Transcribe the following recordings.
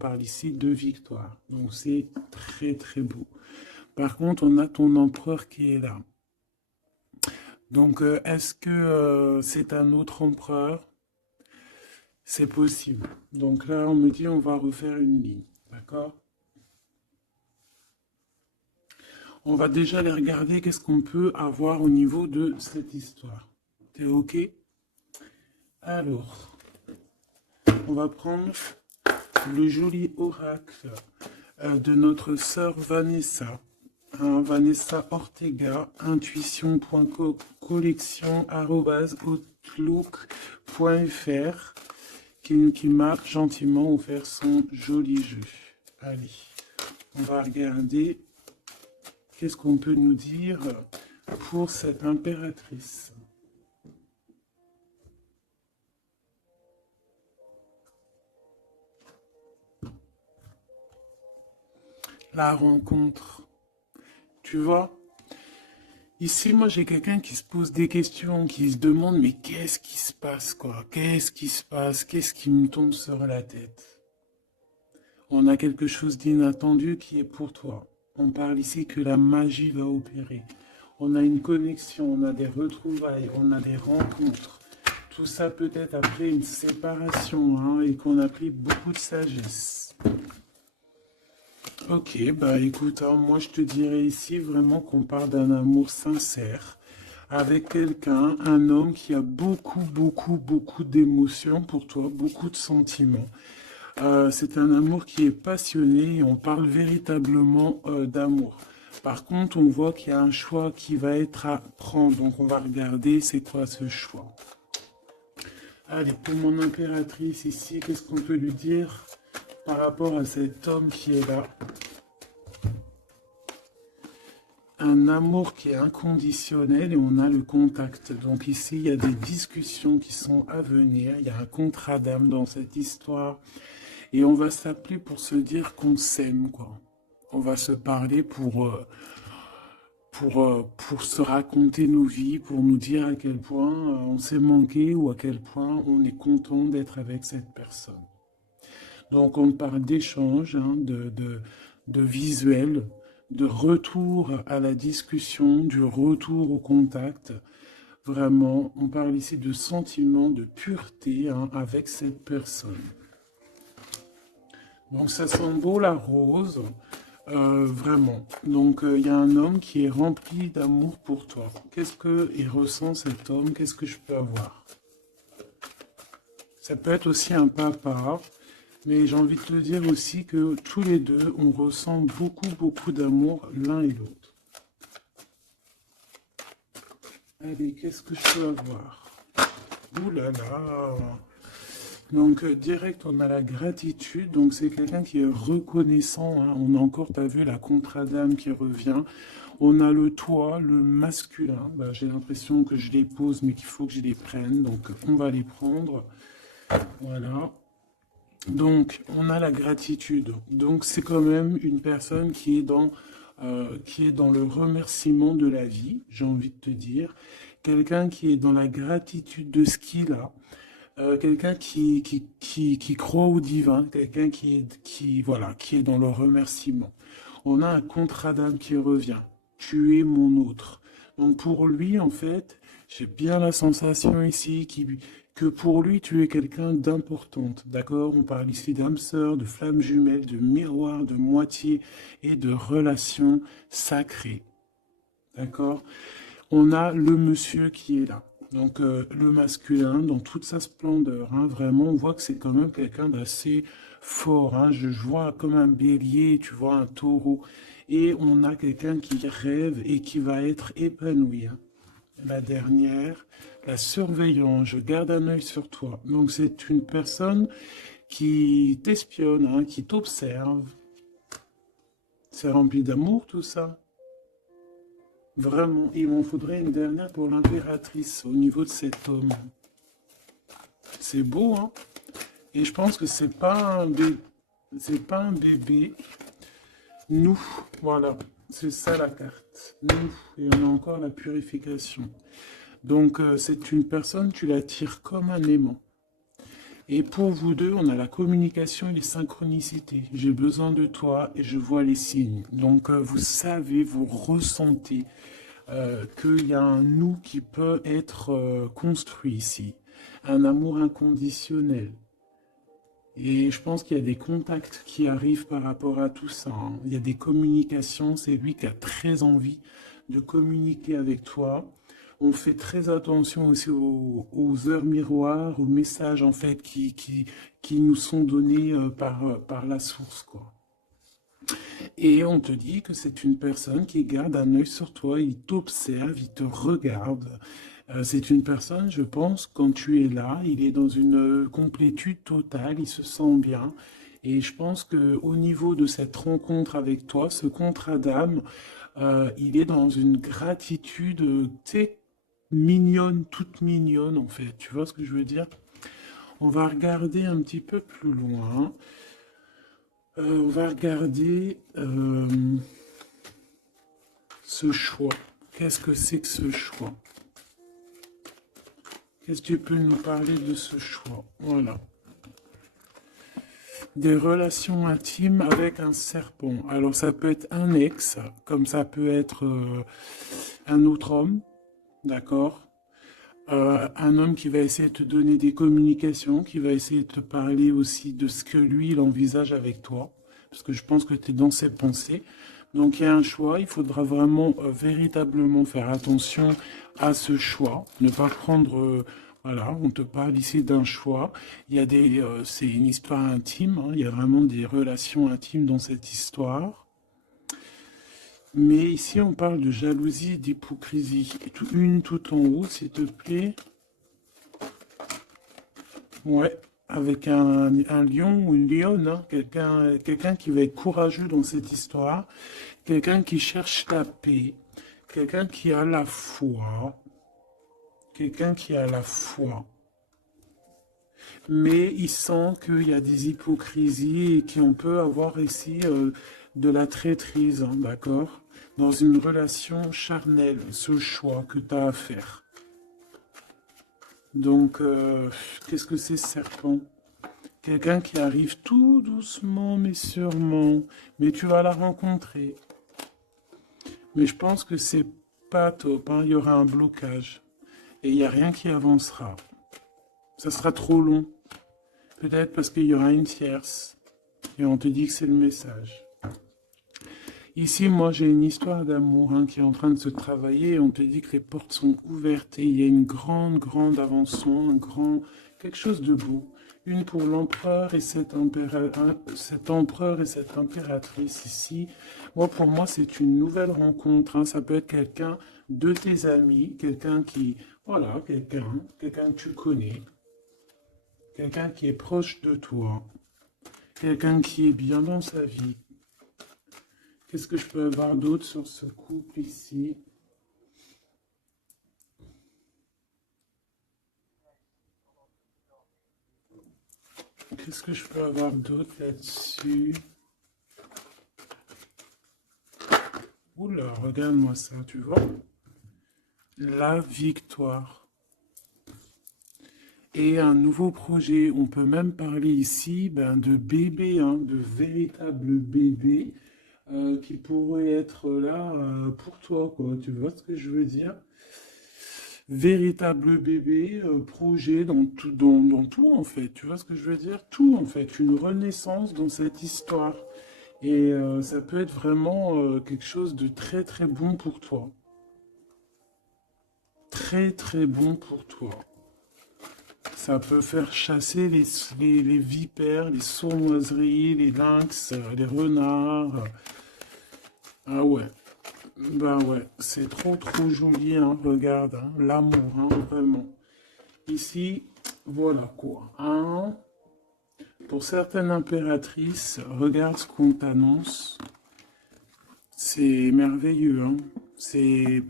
parle ici de victoire. Donc c'est très très beau. Par contre, on a ton empereur qui est là. Donc est-ce que c'est un autre empereur? C'est possible. Donc là, on me dit on va refaire une ligne. D'accord? On va déjà aller regarder qu'est-ce qu'on peut avoir au niveau de cette histoire. T'es OK? Alors, on va prendre le joli oracle de notre sœur Vanessa. Hein, Vanessa Ortega, intuition.collection@outlook.fr qui m'a gentiment offert son joli jeu. Allez, on va regarder qu'est-ce qu'on peut nous dire pour cette impératrice. La rencontre. Tu vois, ici, moi, j'ai quelqu'un qui se pose des questions, qui se demande, mais qu'est-ce qui se passe, quoi? Qu'est-ce qui se passe? Qu'est-ce qui me tombe sur la tête? On a quelque chose d'inattendu qui est pour toi. On parle ici que la magie va opérer. On a une connexion, on a des retrouvailles, on a des rencontres. Tout ça peut-être après une séparation, hein, et qu'on applique beaucoup de sagesse. Ok, bah écoute, hein, moi je te dirais ici vraiment qu'on parle d'un amour sincère avec quelqu'un, un homme qui a beaucoup d'émotions pour toi, beaucoup de sentiments. C'est un amour qui est passionné et on parle véritablement d'amour. Par contre, on voit qu'il y a un choix qui va être à prendre, donc on va regarder c'est quoi ce choix. Allez, pour mon impératrice ici, qu'est-ce qu'on peut lui dire par rapport à cet homme qui est là? Un amour qui est inconditionnel et on a le contact. Donc ici, il y a des discussions qui sont à venir. Il y a un contrat d'âme dans cette histoire. Et on va s'appeler pour se dire qu'on s'aime, quoi. On va se parler pour se raconter nos vies, pour nous dire à quel point on s'est manqué ou à quel point on est content d'être avec cette personne. Donc on parle d'échange, hein, de visuel, de retour à la discussion, du retour au contact. Vraiment, on parle ici de sentiment de pureté, hein, avec cette personne. Donc ça sent beau la rose, vraiment. Donc il y a un homme qui est rempli d'amour pour toi. Qu'est-ce qu'il ressent cet homme? Qu'est-ce que je peux avoir? Ça peut être aussi un papa. Mais j'ai envie de te dire aussi que tous les deux, on ressent beaucoup d'amour l'un et l'autre. Allez, qu'est-ce que je peux avoir? Ouh là là! Donc, direct, on a la gratitude. Donc, c'est quelqu'un qui est reconnaissant, hein. On a encore, tu as vu, la contre d'âme qui revient. On a le toi, le masculin. Bah, j'ai l'impression que je les pose, mais qu'il faut que je les prenne. Donc, on va les prendre. Voilà. Donc, on a la gratitude. Donc, c'est quand même une personne qui est dans le remerciement de la vie, j'ai envie de te dire. Quelqu'un qui est dans la gratitude de ce qu'il a. Quelqu'un qui croit au divin. Quelqu'un voilà, qui est dans le remerciement. On a un contrat d'âme qui revient. Tu es mon autre. Donc, pour lui, en fait, j'ai bien la sensation ici que pour lui, tu es quelqu'un d'importante, d'accord? On parle ici d'âme sœur, de flamme jumelle, de miroir, de moitié et de relations sacrées, d'accord? On a le monsieur qui est là, donc le masculin dans toute sa splendeur, hein, vraiment, on voit que c'est quand même quelqu'un d'assez fort, hein, je vois comme un bélier, tu vois, un taureau, et on a quelqu'un qui rêve et qui va être épanoui, hein. La dernière, la surveillance, je garde un œil sur toi. Donc c'est une personne qui t'espionne, hein, qui t'observe. C'est rempli d'amour tout ça. Vraiment, il m'en faudrait une dernière pour l'impératrice au niveau de cet homme. C'est beau, hein? Et je pense que c'est pas c'est pas un bébé. Nous, voilà, c'est ça la carte. Nous, et on a encore la purification. Donc, c'est une personne, tu l'attires comme un aimant. Et pour vous deux, on a la communication et les synchronicités. J'ai besoin de toi et je vois les signes. Donc, vous savez, vous ressentez qu'il y a un nous qui peut être construit ici. Un amour inconditionnel. Et je pense qu'il y a des contacts qui arrivent par rapport à tout ça, hein. Il y a des communications, c'est lui qui a très envie de communiquer avec toi. On fait très attention aussi aux heures miroirs, aux messages en fait qui nous sont donnés par la source, quoi. Et on te dit que c'est une personne qui garde un œil sur toi, il t'observe, il te regarde. C'est une personne, je pense, quand tu es là, il est dans une complétude totale, il se sent bien. Et je pense que au niveau de cette rencontre avec toi, ce contrat d'âme, il est dans une gratitude, tu sais, mignonne, toute mignonne en fait. Tu vois ce que je veux dire? On va regarder un petit peu plus loin. On va regarder ce choix. Qu'est-ce que c'est que ce choix? Qu'est-ce que tu peux nous parler de ce choix? Voilà. Des relations intimes avec un serpent. Alors ça peut être un ex, comme ça peut être un autre homme, d'accord? Un homme qui va essayer de te donner des communications, qui va essayer de te parler aussi de ce que lui, il envisage avec toi, parce que je pense que tu es dans ses pensées. Donc il y a un choix, il faudra vraiment véritablement faire attention à ce choix, ne pas prendre... voilà, on te parle ici d'un choix. Il y a c'est une histoire intime, hein, il y a vraiment des relations intimes dans cette histoire. Mais ici, on parle de jalousie et d'hypocrisie. Une tout en haut, s'il te plaît. Ouais, avec un lion ou une lionne, hein, quelqu'un qui va être courageux dans cette histoire, quelqu'un qui cherche la paix, quelqu'un qui a la foi, quelqu'un qui a la foi. Mais il sent qu'il y a des hypocrisies et qu'on peut avoir ici de la traîtrise, hein, d'accord? Dans une relation charnelle, ce choix que tu as à faire. Donc, qu'est-ce que c'est, serpent? Quelqu'un qui arrive tout doucement, mais sûrement. Mais tu vas la rencontrer. Mais je pense que c'est pas top, hein. Il y aura un blocage. Et il n'y a rien qui avancera. Ça sera trop long. Peut-être parce qu'il y aura une tierce. Et on te dit que c'est le message. Ici, moi, j'ai une histoire d'amour, hein, qui est en train de se travailler. Et on te dit que les portes sont ouvertes et il y a une grande avancement, quelque chose de beau. Une pour l'empereur et cet empereur et cette impératrice ici. Pour moi, c'est une nouvelle rencontre, hein. Ça peut être quelqu'un de tes amis, quelqu'un qui, voilà, quelqu'un que tu connais, quelqu'un qui est proche de toi, quelqu'un qui est bien dans sa vie. Qu'est-ce que je peux avoir d'autre sur ce couple ici? Qu'est-ce que je peux avoir d'autre là-dessus? Oula, regarde-moi ça, tu vois? La victoire. Et un nouveau projet. On peut même parler ici de bébé, hein, de véritable bébé qui pourrait être là pour toi, quoi. Tu vois ce que je veux dire? Véritable bébé, projet dans tout en fait. Tu vois ce que je veux dire? Tout en fait, une renaissance dans cette histoire. Et ça peut être vraiment quelque chose de très bon pour toi. Très bon pour toi. Ça peut faire chasser les vipères, les sournoiseries, les lynx, les renards. Ah ouais. Ben ouais, c'est trop joli, hein, regarde, hein, l'amour, hein, vraiment. Ici, voilà quoi, hein. Pour certaines impératrices, regarde ce qu'on t'annonce. C'est merveilleux, hein. C'est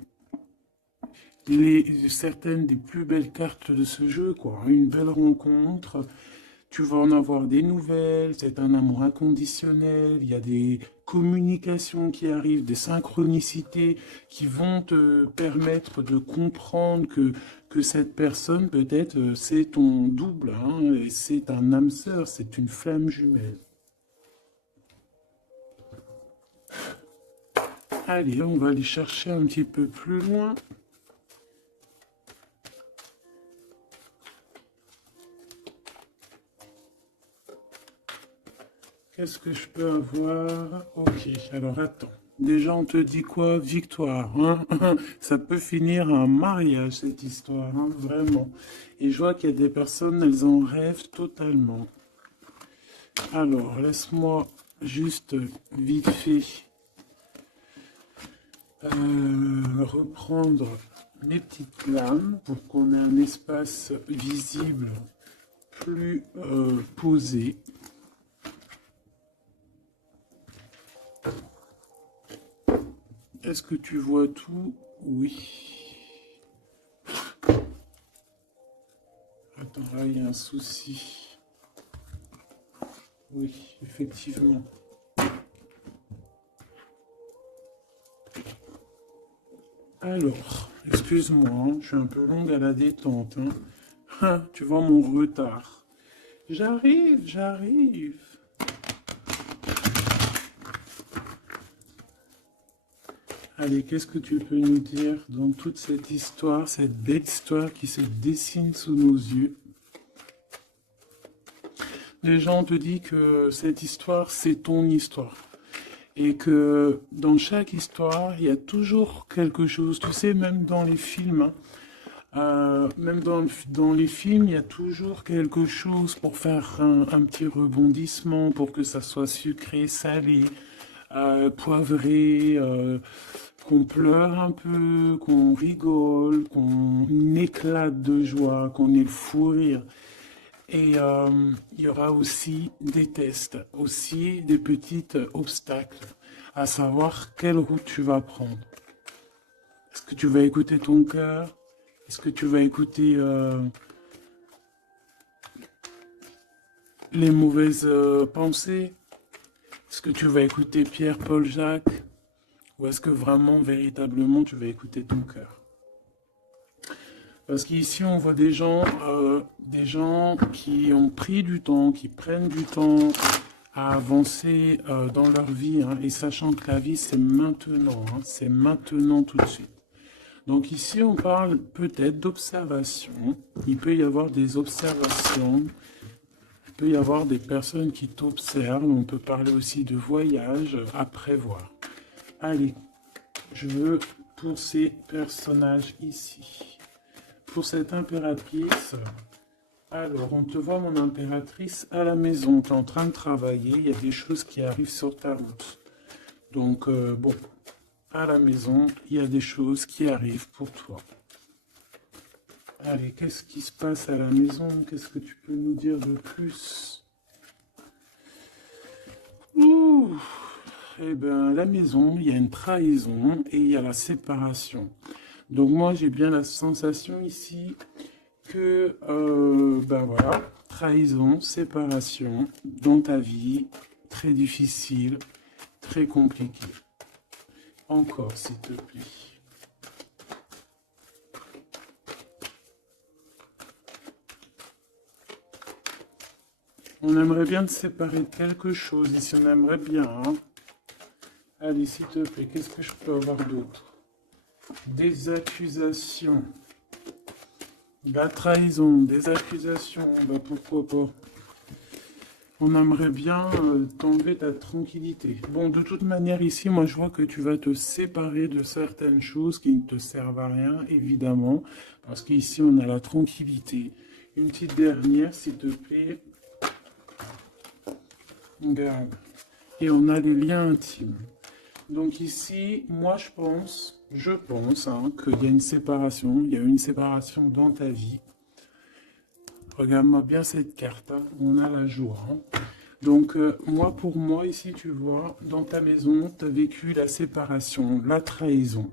certaines des plus belles cartes de ce jeu, quoi. Une belle rencontre, tu vas en avoir des nouvelles, c'est un amour inconditionnel, il y a des communications qui arrivent, des synchronicités qui vont te permettre de comprendre que que cette personne, peut-être, c'est ton double, hein, et c'est un âme sœur, c'est une flamme jumelle. Allez, on va aller chercher un petit peu plus loin. Qu'est-ce que je peux avoir? Ok, alors attends. Déjà, on te dit quoi? Victoire, hein? Ça peut finir un mariage, cette histoire, hein, vraiment. Et je vois qu'il y a des personnes, elles en rêvent totalement. Alors, laisse-moi juste vite fait reprendre mes petites lames pour qu'on ait un espace visible plus posé. Est-ce que tu vois tout? Oui. Attends, là, il y a un souci. Oui, effectivement. Alors, excuse-moi, hein, je suis un peu longue à la détente. Hein. Ah, tu vois mon retard. J'arrive, j'arrive. Allez, qu'est-ce que tu peux nous dire dans toute cette histoire, cette belle histoire qui se dessine sous nos yeux? Les gens te disent que cette histoire, c'est ton histoire. Et que dans chaque histoire, il y a toujours quelque chose. Tu sais, même dans les films, hein, même dans les films, il y a toujours quelque chose pour faire un petit rebondissement, pour que ça soit sucré, salé, poivré, qu'on pleure un peu, qu'on rigole, qu'on éclate de joie, qu'on ait le fou rire. Et il y aura aussi des tests, aussi des petits obstacles, à savoir quelle route tu vas prendre. Est-ce que tu vas écouter ton cœur? Est-ce que tu vas écouter les mauvaises pensées? Est-ce que tu vas écouter Pierre, Paul, Jacques? Ou est-ce que vraiment, véritablement, tu vas écouter ton cœur? Parce qu'ici, on voit des gens qui ont pris du temps, qui prennent du temps à avancer dans leur vie, hein, et sachant que la vie, c'est maintenant, hein, c'est maintenant tout de suite. Donc ici, on parle peut-être d'observation. Il peut y avoir des observations. Il peut y avoir des personnes qui t'observent. On peut parler aussi de voyage à prévoir. Allez, je veux pour ces personnages ici. Pour cette impératrice, alors on te voit mon impératrice à la maison. Tu es en train de travailler. Il y a des choses qui arrivent sur ta route. Donc bon, à la maison, il y a des choses qui arrivent pour toi. Allez, qu'est-ce qui se passe à la maison? Qu'est-ce que tu peux nous dire de plus? Ouh, eh bien, à la maison, il y a une trahison et il y a la séparation. Donc moi, j'ai bien la sensation ici que, ben voilà, trahison, séparation dans ta vie, très difficile, très compliqué. Encore, s'il te plaît. On aimerait bien te séparer de quelque chose, ici on aimerait bien. Hein. Allez, s'il te plaît, qu'est-ce que je peux avoir d'autre? Des accusations. La trahison, des accusations, bah pourquoi pas. On aimerait bien t'enlever ta tranquillité. Bon, de toute manière, ici, moi, je vois que tu vas te séparer de certaines choses qui ne te servent à rien, évidemment, parce qu'ici, on a la tranquillité. Une petite dernière, s'il te plaît. Regarde. Et on a les liens intimes. Donc ici, moi, je pense hein, qu'il y a une séparation. Il y a une séparation dans ta vie. Regarde-moi bien cette carte, hein. On a la joie. Hein. Donc, moi, pour moi, ici, tu vois, dans ta maison, tu as vécu la séparation, la trahison.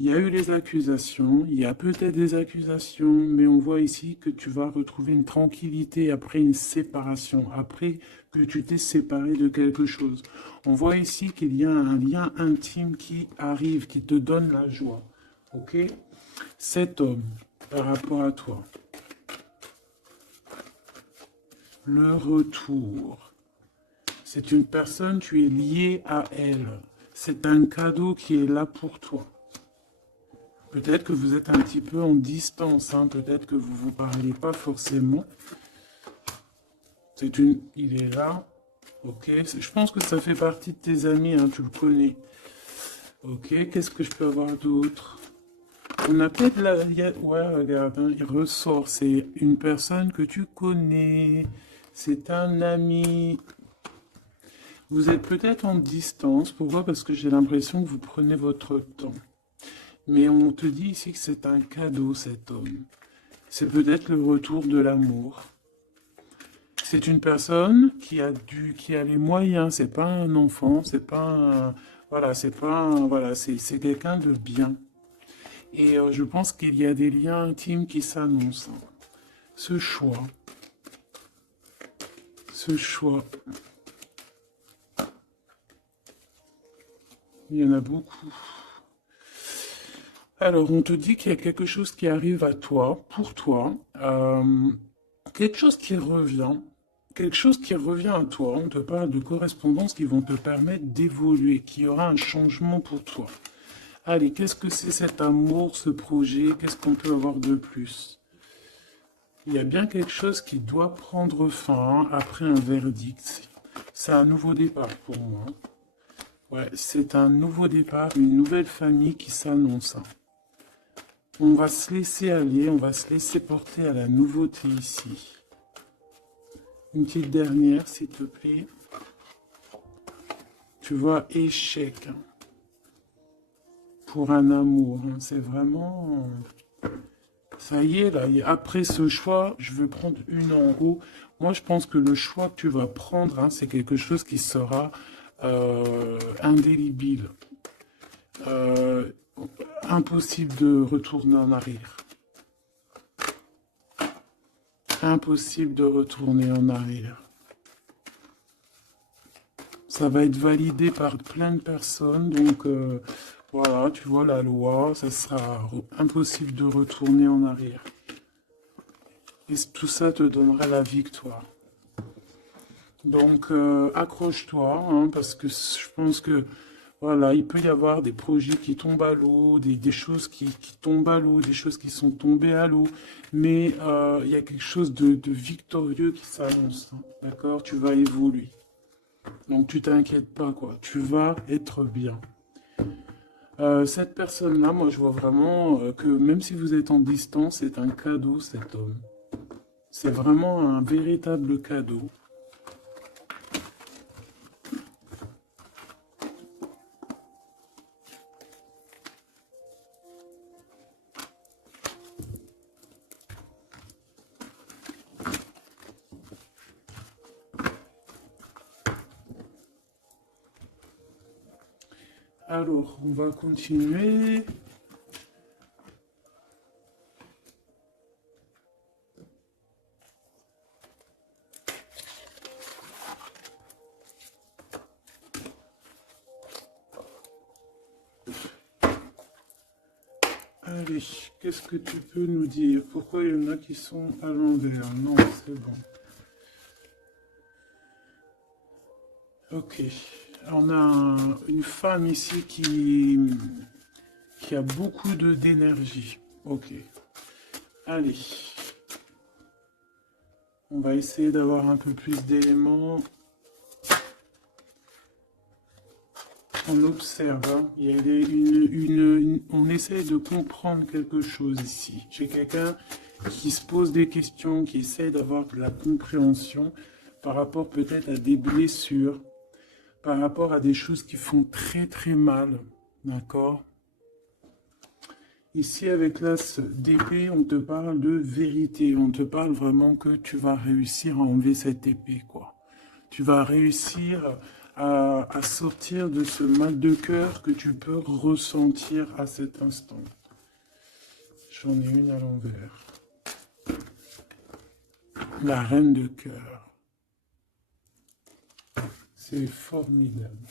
Il y a eu les accusations, il y a peut-être des accusations, mais on voit ici que tu vas retrouver une tranquillité après une séparation, après que tu t'es séparé de quelque chose. On voit ici qu'il y a un lien intime qui arrive, qui te donne la joie. Ok? Cet homme, par rapport à toi. Le retour. C'est une personne, tu es lié à elle. C'est un cadeau qui est là pour toi. Peut-être que vous êtes un petit peu en distance, hein. Peut-être que vous ne vous parlez pas forcément. Il est là. Ok, je pense que ça fait partie de tes amis, hein, tu le connais. Ok, qu'est-ce que je peux avoir d'autre? On a peut-être la... Ouais, regarde, hein, il ressort. C'est une personne que tu connais. C'est un ami. Vous êtes peut-être en distance. Pourquoi? Parce que j'ai l'impression que vous prenez votre temps. Mais on te dit ici que c'est un cadeau, cet homme. C'est peut-être le retour de l'amour. C'est une personne qui a les moyens. C'est pas un enfant. C'est pas un, voilà, c'est pas un, voilà, c'est quelqu'un de bien. Et je pense qu'il y a des liens intimes qui s'annoncent. Ce choix. Ce choix. Il y en a beaucoup. Alors, on te dit qu'il y a quelque chose qui arrive à toi, pour toi, quelque chose qui revient, quelque chose qui revient à toi. On te parle de correspondances qui vont te permettre d'évoluer, qui aura un changement pour toi. Allez, qu'est-ce que c'est cet amour, ce projet? Qu'est-ce qu'on peut avoir de plus? Il y a bien quelque chose qui doit prendre fin après un verdict. C'est un nouveau départ pour moi. Ouais, c'est un nouveau départ, une nouvelle famille qui s'annonce. On va se laisser aller, on va se laisser porter à la nouveauté ici. Une petite dernière, s'il te plaît. Tu vois, échec. Pour un amour, hein. C'est vraiment... Ça y est, là, après ce choix, je veux prendre une en haut. Moi, je pense que le choix que tu vas prendre, hein, c'est quelque chose qui sera indélébile. Euh, Impossible de retourner en arrière. Impossible de retourner en arrière. Ça va être validé par plein de personnes, donc voilà, tu vois la loi, ça sera impossible de retourner en arrière. Et tout ça te donnera la victoire. Donc accroche-toi, hein, parce que je pense que voilà, il peut y avoir des projets qui tombent à l'eau, des choses qui tombent à l'eau, des choses qui sont tombées à l'eau, mais il y a quelque chose de victorieux qui s'annonce, hein, d'accord? Tu vas évoluer. Donc tu t'inquiètes pas, quoi. Tu vas être bien. Cette personne-là, moi je vois vraiment que même si vous êtes en distance, c'est un cadeau, cet homme. C'est vraiment un véritable cadeau. Alors, on va continuer. Allez, qu'est-ce que tu peux nous dire? Pourquoi il y en a qui sont à l'envers? Non, c'est bon. Ok. On a une femme ici qui a beaucoup d'énergie. Ok. Allez. On va essayer d'avoir un peu plus d'éléments. On observe, hein. Il y a on essaie de comprendre quelque chose ici. J'ai quelqu'un qui se pose des questions, qui essaie d'avoir de la compréhension par rapport peut-être à des blessures, par rapport à des choses qui font très très mal, d'accord? Ici, avec l'as d'épée, on te parle de vérité, on te parle vraiment que tu vas réussir à enlever cette épée, quoi. Tu vas réussir à sortir de ce mal de cœur que tu peux ressentir à cet instant. J'en ai une à l'envers. La reine de cœur. C'est formidable.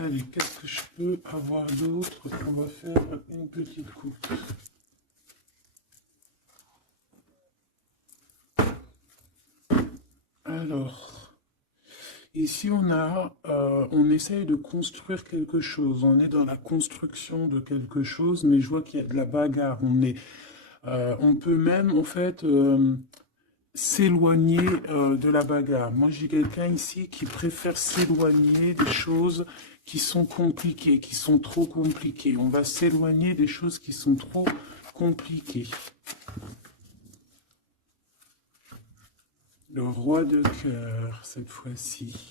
Allez, qu'est-ce que je peux avoir d'autre? On va faire une petite coupe. Alors, ici on essaye de construire quelque chose. On est dans la construction de quelque chose, mais je vois qu'il y a de la bagarre. On peut même, en fait, s'éloigner de la bagarre. Moi, j'ai quelqu'un ici qui préfère s'éloigner des choses qui sont compliquées, qui sont trop compliquées. On va s'éloigner des choses qui sont trop compliquées. Le roi de cœur, cette fois-ci.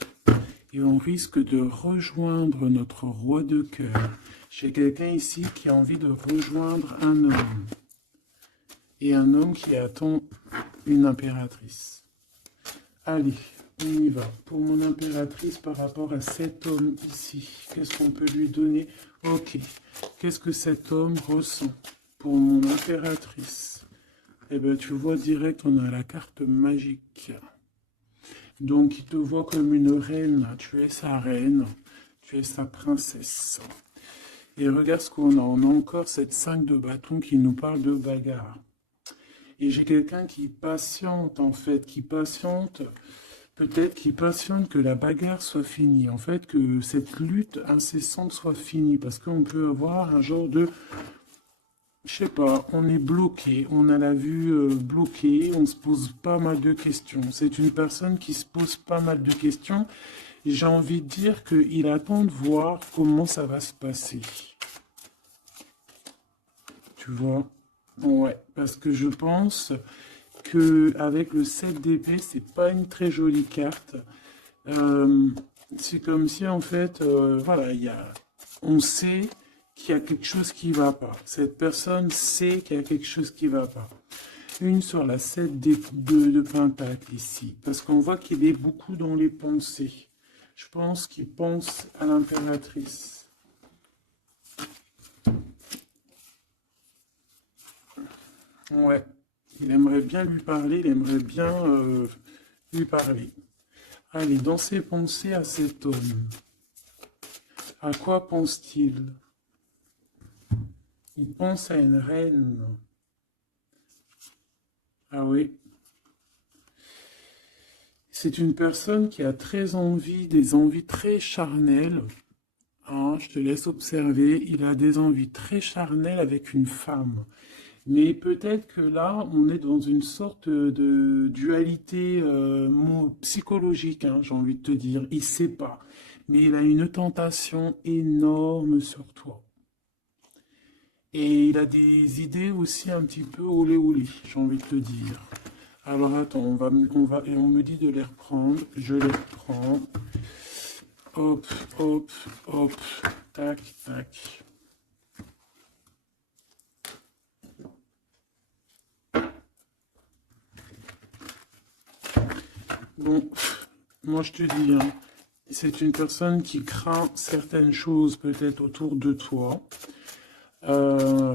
Et on risque de rejoindre notre roi de cœur. J'ai quelqu'un ici qui a envie de rejoindre un homme. Et un homme qui attend une impératrice. Allez, on y va. Pour mon impératrice, par rapport à cet homme ici, qu'est-ce qu'on peut lui donner? Ok. Qu'est-ce que cet homme ressent pour mon impératrice? Eh bien, tu vois direct, on a la carte magique. Donc, il te voit comme une reine. Tu es sa reine. Tu es sa princesse. Et regarde ce qu'on a. On a encore cette 5 de bâton qui nous parle de bagarre. Et j'ai quelqu'un qui patiente, en fait, qui patiente, peut-être qui patiente que la bagarre soit finie, en fait, que cette lutte incessante soit finie, parce qu'on peut avoir un genre de, je sais pas, on est bloqué, on a la vue bloquée, on se pose pas mal de questions. C'est une personne qui se pose pas mal de questions, et j'ai envie de dire qu'il attend de voir comment ça va se passer. Tu vois? Ouais, parce que je pense que avec le 7 d'épée, c'est pas une très jolie carte. Euh, c'est comme si en fait, voilà, on sait qu'il y a quelque chose qui va pas. Cette personne sait qu'il y a quelque chose qui va pas. Une sur la 7 de Pentacle ici, parce qu'on voit qu'il est beaucoup dans les pensées. Je pense qu'il pense à l'impératrice. Ouais. Il aimerait bien lui parler, il aimerait bien lui parler. Allez, dans ses pensées à cet homme, à quoi pense-t-il? Il pense à une reine. Ah oui. C'est une personne qui a très envie, des envies très charnelles. Hein, je te laisse observer. Il a des envies très charnelles avec une femme. Mais peut-être que là, on est dans une sorte de dualité psychologique, hein, j'ai envie de te dire. Il sait pas. Mais il a une tentation énorme sur toi. Et il a des idées aussi un petit peu olé olé, j'ai envie de te dire. Alors attends, et on me dit de les reprendre. Je les reprends. Hop, hop, hop. Tac, tac. Bon, moi je te dis, hein, c'est une personne qui craint certaines choses peut-être autour de toi.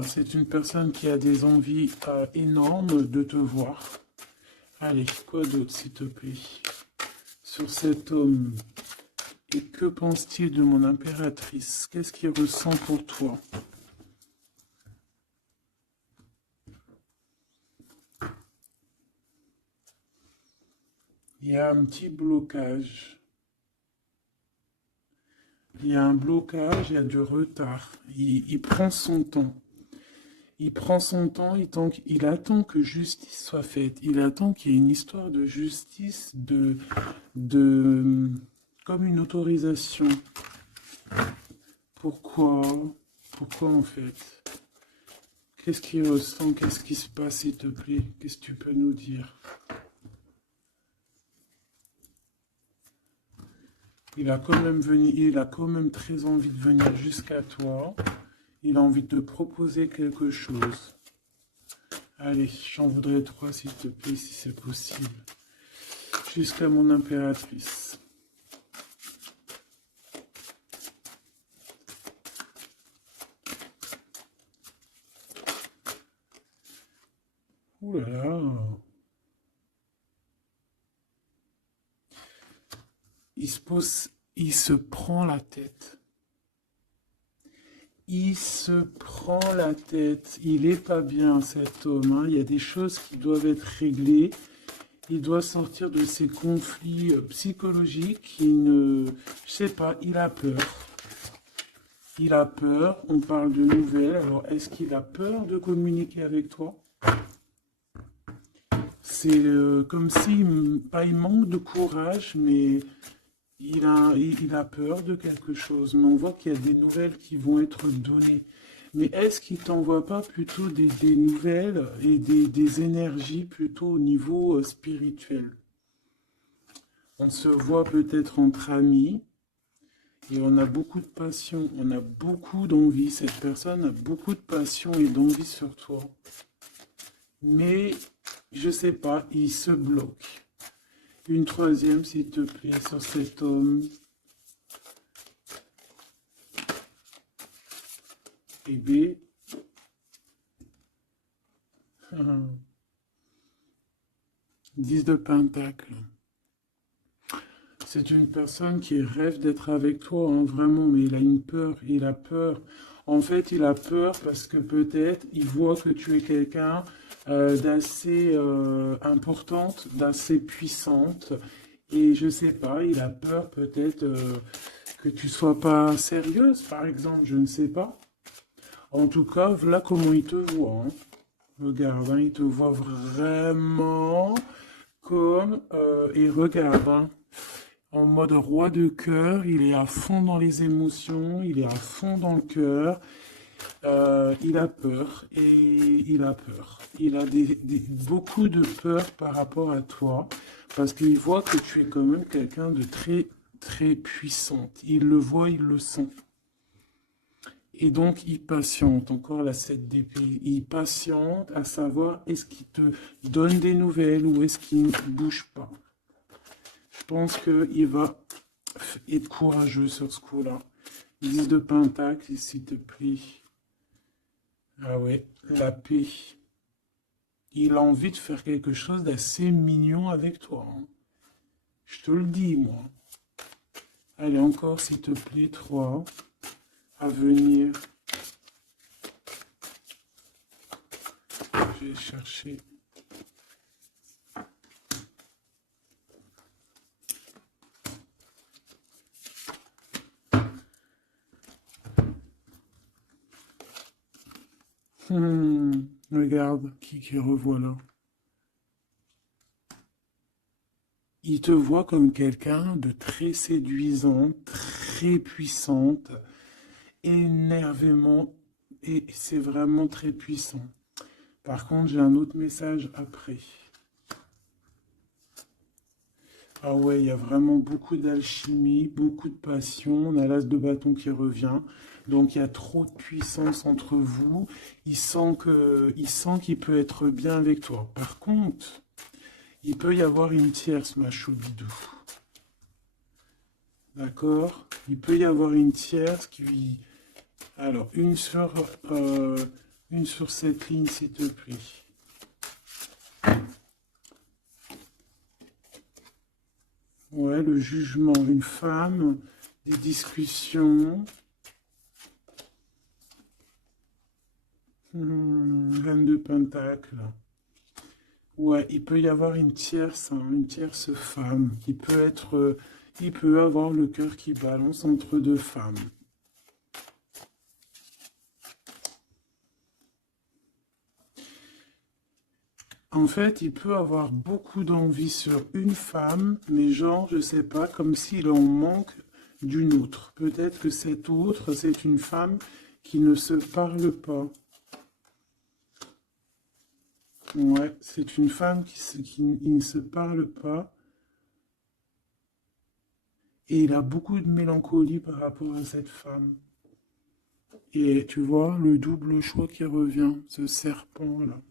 C'est une personne qui a des envies énormes de te voir. Allez, quoi d'autre s'il te plaît? Sur cet homme. Et que pense-t-il de mon impératrice? Qu'est-ce qu'il ressent pour toi? Il y a un petit blocage. Il y a un blocage, il y a du retard. Il prend son temps. Il prend son temps, il attend que justice soit faite. Il attend qu'il y ait une histoire de justice, de, comme une autorisation. Pourquoi? Pourquoi en fait? Qu'est-ce qu'il ressent? Qu'est-ce qui se passe, s'il te plaît? Qu'est-ce que tu peux nous dire? Il a quand même très envie de venir jusqu'à toi. Il a envie de te proposer quelque chose. Allez, j'en voudrais 3 s'il te plaît, si c'est possible. Jusqu'à mon impératrice. Ouh là là. Il se prend la tête. il se prend la tête. Il est pas bien, cet homme, hein. Il y a des choses qui doivent être réglées. Il doit sortir de ces conflits psychologiques. Je sais pas, il a peur. Il a peur. On parle de nouvelles. Alors, est-ce qu'il a peur de communiquer avec toi? C'est comme si, pas il manque de courage, mais il a peur de quelque chose. Mais on voit qu'il y a des nouvelles qui vont être données. Mais est-ce qu'il t'envoie pas plutôt des nouvelles et des énergies plutôt au niveau spirituel? On se voit peut-être entre amis et on a beaucoup de passion, on a beaucoup d'envie. Cette personne a beaucoup de passion et d'envie sur toi. Mais, je sais pas, il se bloque. Une troisième, s'il te plaît, sur cet homme. Et B. 10 de Pentacle. C'est une personne qui rêve d'être avec toi, hein, vraiment, mais il a une peur, il a peur. En fait, il a peur parce que peut-être il voit que tu es quelqu'un d'assez importante, d'assez puissante. Et je sais pas, il a peur peut-être que tu sois pas sérieuse, par exemple, je ne sais pas. En tout cas, voilà comment il te voit, hein. Regarde, hein, il te voit vraiment comme... et regarde, hein, en mode roi de cœur, il est à fond dans les émotions, il est à fond dans le cœur. Il a peur et il a peur. Il a beaucoup de peur par rapport à toi parce qu'il voit que tu es quand même quelqu'un de très, très puissante. Il le voit, il le sent. Et donc, il patiente, encore la 7 d'épée, il patiente à savoir est-ce qu'il te donne des nouvelles ou est-ce qu'il ne bouge pas. Je pense qu'il va être courageux sur ce coup-là. 10 de Pentacle, s'il te plaît. Ah ouais, la paix. Il a envie de faire quelque chose d'assez mignon avec toi, hein. Je te le dis, moi. Allez, encore, s'il te plaît, 3. À venir. Je vais chercher. Regarde qui revoit là. Il te voit comme quelqu'un de très séduisant, très puissante, énervément, et c'est vraiment très puissant. Par contre, j'ai un autre message après. Ah ouais, il y a vraiment beaucoup d'alchimie, beaucoup de passion. On a l'as de bâton qui revient. Donc il y a trop de puissance entre vous. Il sent qu'il peut être bien avec toi. Par contre, il peut y avoir une tierce, ma choubidou. D'accord? Il peut y avoir une tierce qui... Alors, une sur cette ligne, s'il te plaît. Ouais, le jugement, une femme, des discussions. Reine de Pentacle. Ouais, il peut y avoir une tierce femme qui peut être... il peut avoir le cœur qui balance entre deux femmes. En fait, il peut avoir beaucoup d'envie sur une femme, mais genre, je sais pas, comme s'il en manque d'une autre. Peut-être que cette autre, c'est une femme qui ne se parle pas. Ouais, c'est une femme qui ne se parle pas. Et il a beaucoup de mélancolie par rapport à cette femme. Et tu vois, le double choix qui revient, ce serpent-là.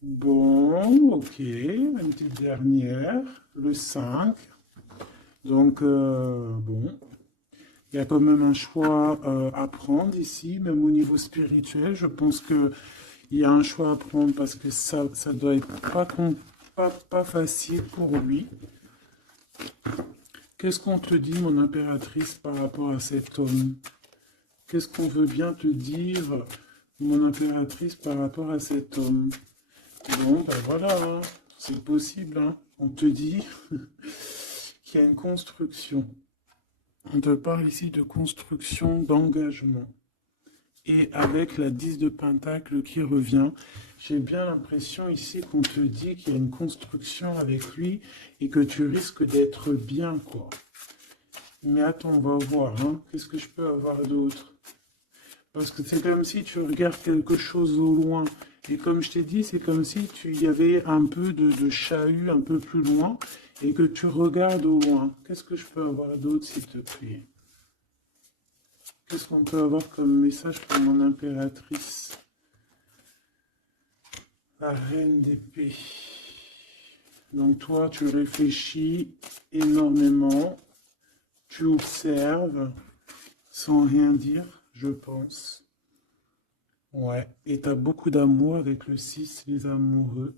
Bon, ok, une petite dernière, le 5. Donc, bon, il y a quand même un choix à prendre ici, même au niveau spirituel. Je pense qu'il y a un choix à prendre parce que ça doit être pas facile pour lui. Qu'est-ce qu'on te dit, mon impératrice, par rapport à cet homme? Qu'est-ce qu'on veut bien te dire, mon impératrice, par rapport à cet homme? Bon, ben voilà, hein, c'est possible, hein. On te dit qu'il y a une construction. On te parle ici de construction, d'engagement. Et avec la 10 de Pentacle qui revient, j'ai bien l'impression ici qu'on te dit qu'il y a une construction avec lui et que tu risques d'être bien, quoi. Mais attends, on va voir, hein. Qu'est-ce que je peux avoir d'autre? Parce que c'est comme si tu regardes quelque chose au loin. Et comme je t'ai dit, c'est comme si il y avait un peu de chahut un peu plus loin et que tu regardes au loin. Qu'est-ce que je peux avoir d'autre, s'il te plaît? Qu'est-ce qu'on peut avoir comme message pour mon impératrice? La reine d'épée. Donc toi, tu réfléchis énormément. Tu observes sans rien dire, je pense. Ouais, et tu as beaucoup d'amour avec le 6, les amoureux.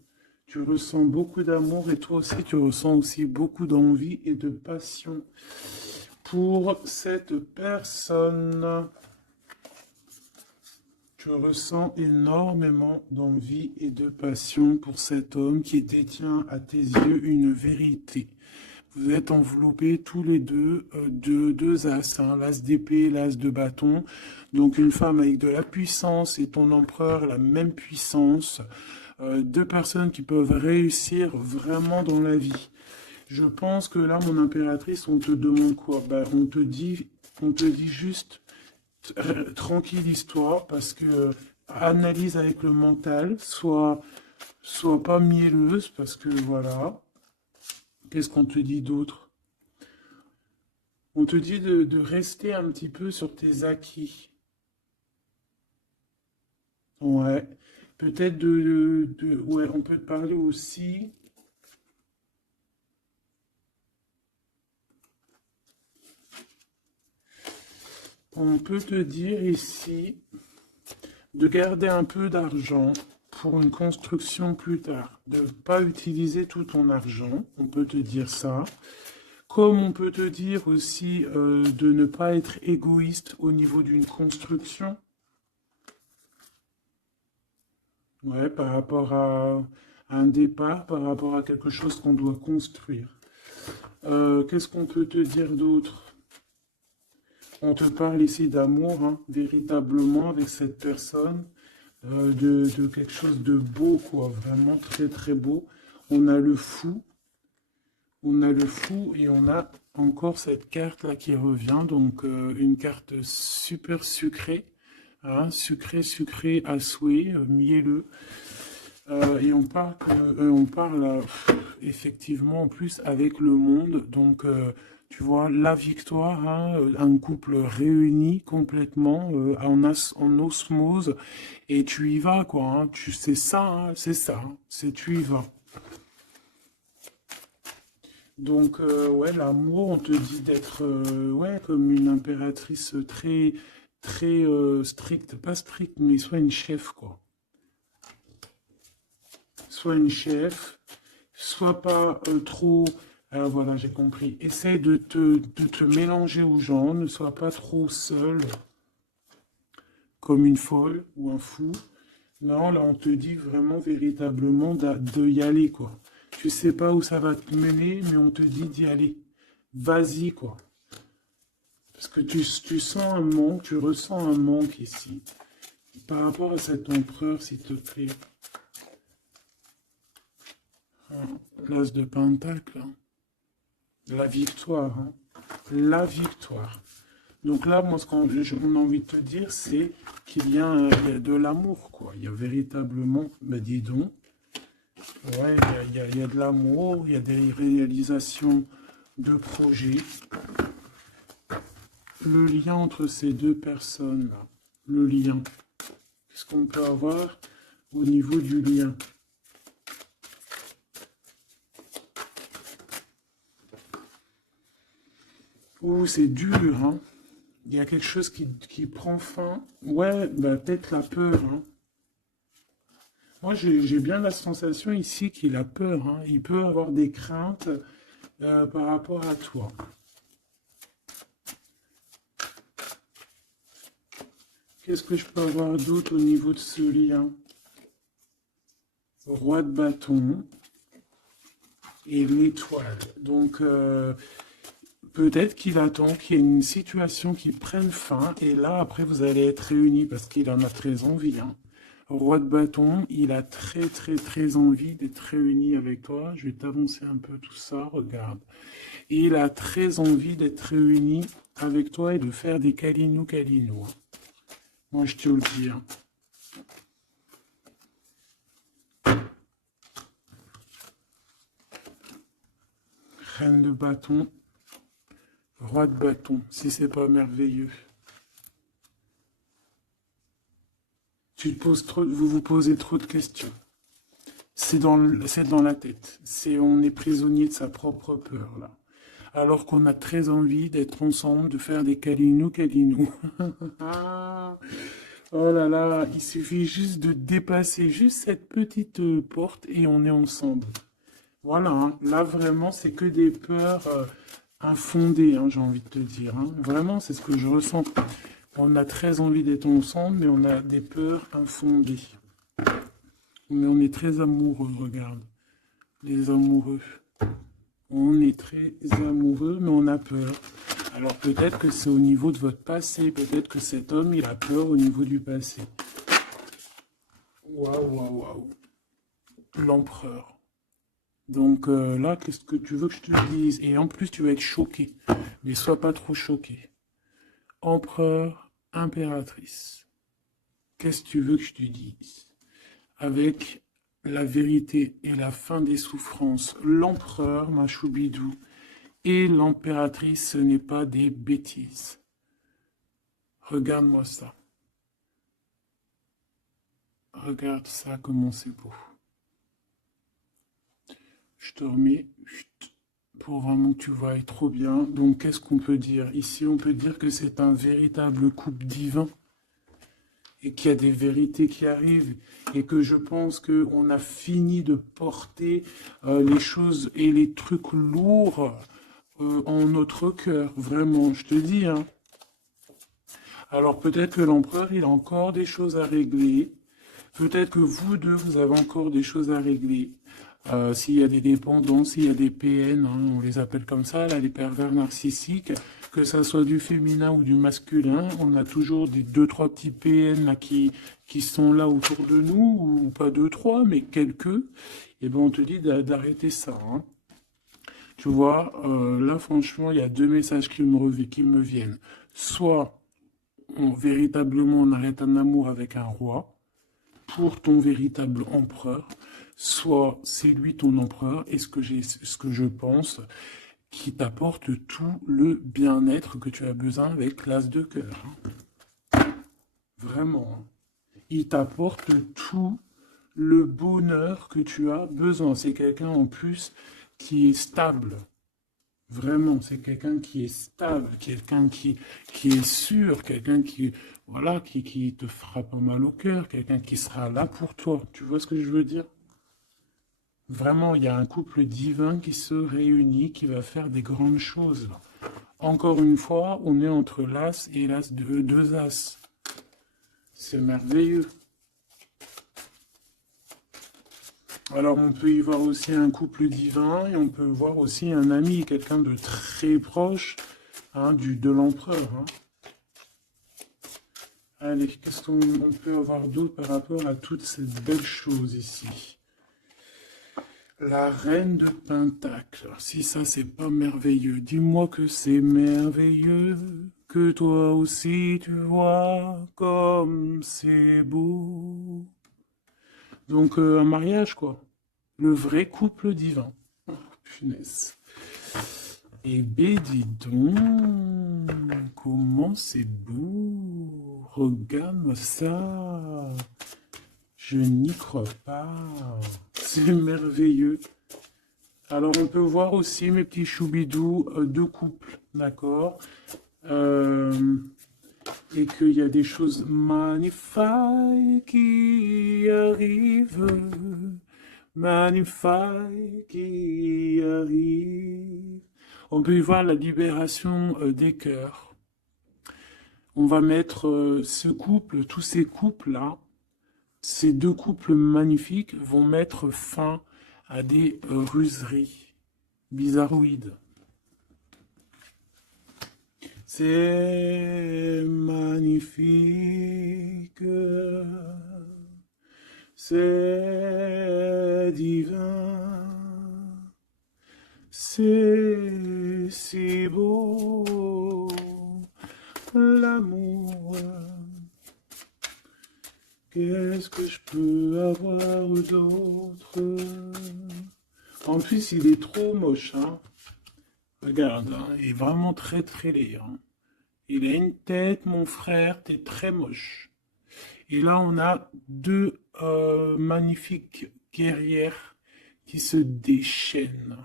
Tu ressens beaucoup d'amour et toi aussi, tu ressens aussi beaucoup d'envie et de passion pour cette personne. Tu ressens énormément d'envie et de passion pour cet homme qui détient à tes yeux une vérité. Vous êtes enveloppés tous les deux de deux as, hein, l'as d'épée, l'as de bâton. Donc une femme avec de la puissance et ton empereur, la même puissance. Deux personnes qui peuvent réussir vraiment dans la vie. Je pense que là, mon impératrice, on te demande quoi? Ben, on te dit juste tranquille histoire, parce que analyse avec le mental, sois pas mielleuse, parce que voilà. Qu'est-ce qu'on te dit d'autre? On te dit de rester un petit peu sur tes acquis. Ouais. Peut-être ouais, on peut te parler aussi. On peut te dire ici de garder un peu d'argent pour une construction plus tard. De ne pas utiliser tout ton argent. On peut te dire ça. Comme on peut te dire aussi de ne pas être égoïste au niveau d'une construction. Ouais, par rapport à un départ, par rapport à quelque chose qu'on doit construire. Qu'est-ce qu'on peut te dire d'autre? On te parle ici d'amour, hein, véritablement, avec cette personne, de quelque chose de beau, quoi, vraiment très très beau. On a le fou, et on a encore cette carte-là qui revient, donc une carte super sucrée, hein, sucré à souhait, mielleux. Et on parle effectivement en plus avec le monde, donc tu vois la victoire, hein, un couple réuni complètement en osmose, et tu y vas quoi, hein, c'est ça, hein, c'est tu y vas. Donc ouais, l'amour, on te dit d'être ouais, comme une impératrice très très stricte, pas stricte, mais soit une chef quoi. Soit une chef, soit pas trop. Alors voilà, j'ai compris. Essaye de te mélanger aux gens, ne sois pas trop seul, comme une folle ou un fou. Non, là, on te dit vraiment, véritablement, de y aller, quoi. Tu sais pas où ça va te mener, mais on te dit d'y aller. Vas-y, quoi. Parce que tu sens un manque, tu ressens un manque ici. Par rapport à cet empereur, s'il te plaît. L'as de Pentacle, hein. La victoire, hein. La victoire. Donc là, moi, ce qu'on a envie de te dire, c'est qu'il y a de l'amour, quoi. Il y a véritablement, ben dis donc, ouais, il y a de l'amour, il y a des réalisations de projets. Le lien entre ces deux personnes-là, le lien. Qu'est-ce qu'on peut avoir au niveau du lien? Ouh, c'est dur, hein. Il y a quelque chose qui prend fin. Ouais, bah, peut-être la peur, hein. Moi, j'ai bien la sensation ici qu'il a peur, hein. Il peut avoir des craintes par rapport à toi. Qu'est-ce que je peux avoir d'autre au niveau de ce lien? Roi de bâton et l'étoile. Donc, peut-être qu'il attend qu'il y ait une situation qui prenne fin. Et là, après, vous allez être réunis parce qu'il en a très envie. Hein. Roi de bâton, il a très, très, très envie d'être réuni avec toi. Je vais t'avancer un peu tout ça, regarde. Et il a très envie d'être réuni avec toi et de faire des câlinous. Moi, je te le dis. Hein. Reine de bâton, roi de bâton, si c'est pas merveilleux. Vous vous posez trop de questions. C'est dans la tête. On est prisonnier de sa propre peur, là. Alors qu'on a très envie d'être ensemble, de faire des câlinous. Oh là là, il suffit juste de dépasser juste cette petite porte et on est ensemble. Voilà, hein. Là vraiment, c'est que des peurs infondées, hein, j'ai envie de te dire. Hein. Vraiment, c'est ce que je ressens. On a très envie d'être ensemble, mais on a des peurs infondées. Mais on est très amoureux, regarde. Les amoureux. On est très amoureux, mais on a peur. Alors peut-être que c'est au niveau de votre passé. Peut-être que cet homme, il a peur au niveau du passé. Waouh. L'empereur. Donc là, qu'est-ce que tu veux que je te dise? Et en plus, tu vas être choqué. Mais sois pas trop choqué. Empereur, impératrice. Qu'est-ce que tu veux que je te dise? Avec la vérité et la fin des souffrances, l'empereur, ma choubidou, et l'impératrice, ce n'est pas des bêtises. Regarde-moi ça. Regarde ça, comment c'est beau. Je te remets pour vraiment que tu vois trop bien. Donc, qu'est-ce qu'on peut dire? Ici, on peut dire que c'est un véritable couple divin et qu'il y a des vérités qui arrivent et que je pense qu'on a fini de porter les choses et les trucs lourds en notre cœur. Vraiment, je te dis. Hein. Alors, peut-être que l'empereur, il a encore des choses à régler. Peut-être que vous deux, vous avez encore des choses à régler. S'il y a des dépendants, s'il y a des PN, hein, on les appelle comme ça, là, les pervers narcissiques, que ça soit du féminin ou du masculin, on a toujours des 2-3 petits PN là, qui sont là autour de nous, ou pas 2-3, mais quelques, et ben on te dit d'arrêter ça. Hein. Tu vois, là franchement, il y a deux messages qui me viennent. Soit, véritablement, on arrête un amour avec un roi, pour ton véritable empereur, soit c'est lui ton empereur, et ce que je pense, qui t'apporte tout le bien-être que tu as besoin avec l'as de cœur. Vraiment. Il t'apporte tout le bonheur que tu as besoin. C'est quelqu'un en plus qui est stable. Vraiment, c'est quelqu'un qui est stable, quelqu'un qui est sûr, quelqu'un voilà, qui te fera pas mal au cœur, quelqu'un qui sera là pour toi. Tu vois ce que je veux dire? Vraiment, il y a un couple divin qui se réunit, qui va faire des grandes choses. Encore une fois, on est entre l'as et l'as de deux as. C'est merveilleux. Alors, on peut y voir aussi un couple divin et on peut voir aussi un ami, quelqu'un de très proche hein, de l'empereur. Hein. Allez, qu'est-ce qu'on peut avoir d'autre par rapport à toutes ces belles choses ici? La reine de Pentacle. Si ça, c'est pas merveilleux, dis-moi que c'est merveilleux, que toi aussi tu vois comme c'est beau. Donc, un mariage, quoi. Le vrai couple divin. Oh, punaise. Eh ben, dis donc, comment c'est beau. Regarde-moi ça. Je n'y crois pas. C'est merveilleux. Alors, on peut voir aussi, mes petits choubidous, deux couples, d'accord et qu'il y a des choses magnifiques qui arrivent. Magnifiques qui arrivent. On peut y voir la libération des cœurs. On va mettre ce couple, tous ces couples-là, ces deux couples magnifiques vont mettre fin à des ruseries bizarroïdes. C'est magnifique, c'est divin, c'est si beau, l'amour. Qu'est-ce que je peux avoir d'autre? En plus, il est trop moche, hein. Regarde, hein, il est vraiment très très laid, hein. Il a une tête, mon frère, t'es très moche. Et là, on a deux magnifiques guerrières qui se déchaînent.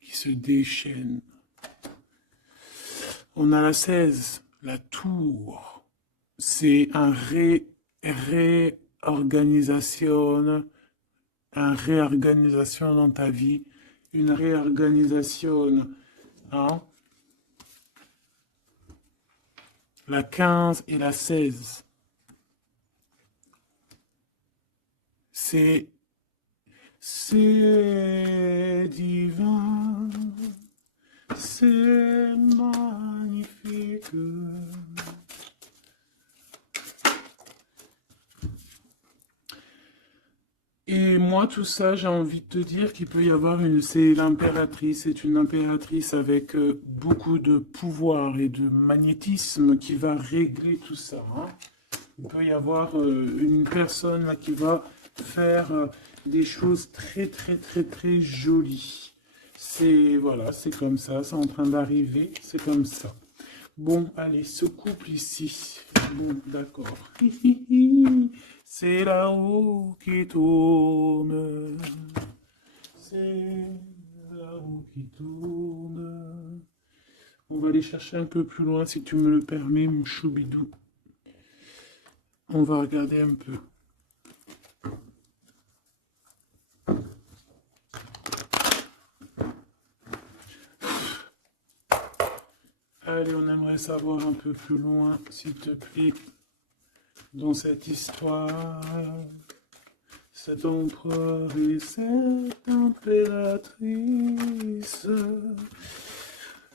Qui se déchaînent. On a la 16, la tour. C'est un réorganisation dans ta vie. Une réorganisation, hein? La 15 et la 16. C'est divin, c'est magnifique. Et moi, tout ça, j'ai envie de te dire qu'il peut y avoir c'est l'impératrice, c'est une impératrice avec beaucoup de pouvoir et de magnétisme qui va régler tout ça, hein. Il peut y avoir une personne là, qui va faire des choses très, très, très, très jolies. Voilà, c'est comme ça, c'est en train d'arriver, c'est comme ça. Bon, allez, ce couple ici. Bon, d'accord. C'est là-haut qui tourne. C'est là-haut qui tourne. On va aller chercher un peu plus loin, si tu me le permets, mon choubidou. On va regarder un peu. Allez, on aimerait savoir un peu plus loin, s'il te plaît, dans cette histoire. Cet empereur et cette impératrice.